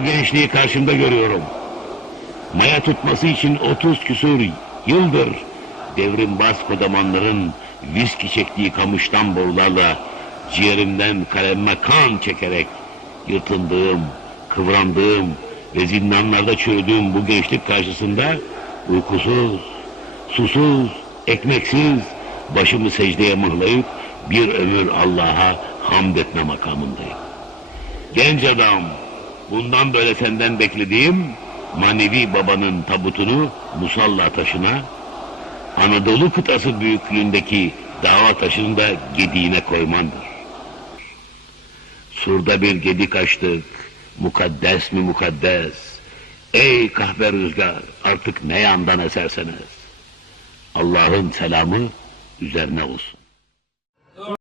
Gençliği karşımda görüyorum. Maya tutması için 30 küsur yıldır devrim bas kodamanların viski çektiği kamıştan borularla ciğerimden kalemme kan çekerek yırtındığım, kıvrandığım ve zindanlarda çürüdüğüm bu gençlik karşısında uykusuz, susuz, ekmeksiz başımı secdeye mıhlayıp bir ömür Allah'a hamd etme makamındayım. Genç adam, bundan böyle senden beklediğim manevi babanın tabutunu musalla taşına, Anadolu kıtası büyüklüğündeki dava taşını da gediğine koymandır. Surda bir gedik açtık, mukaddes mi mukaddes. Ey kahve rüzgar, artık ne yandan eserseniz. Allah'ın selamı üzerine olsun.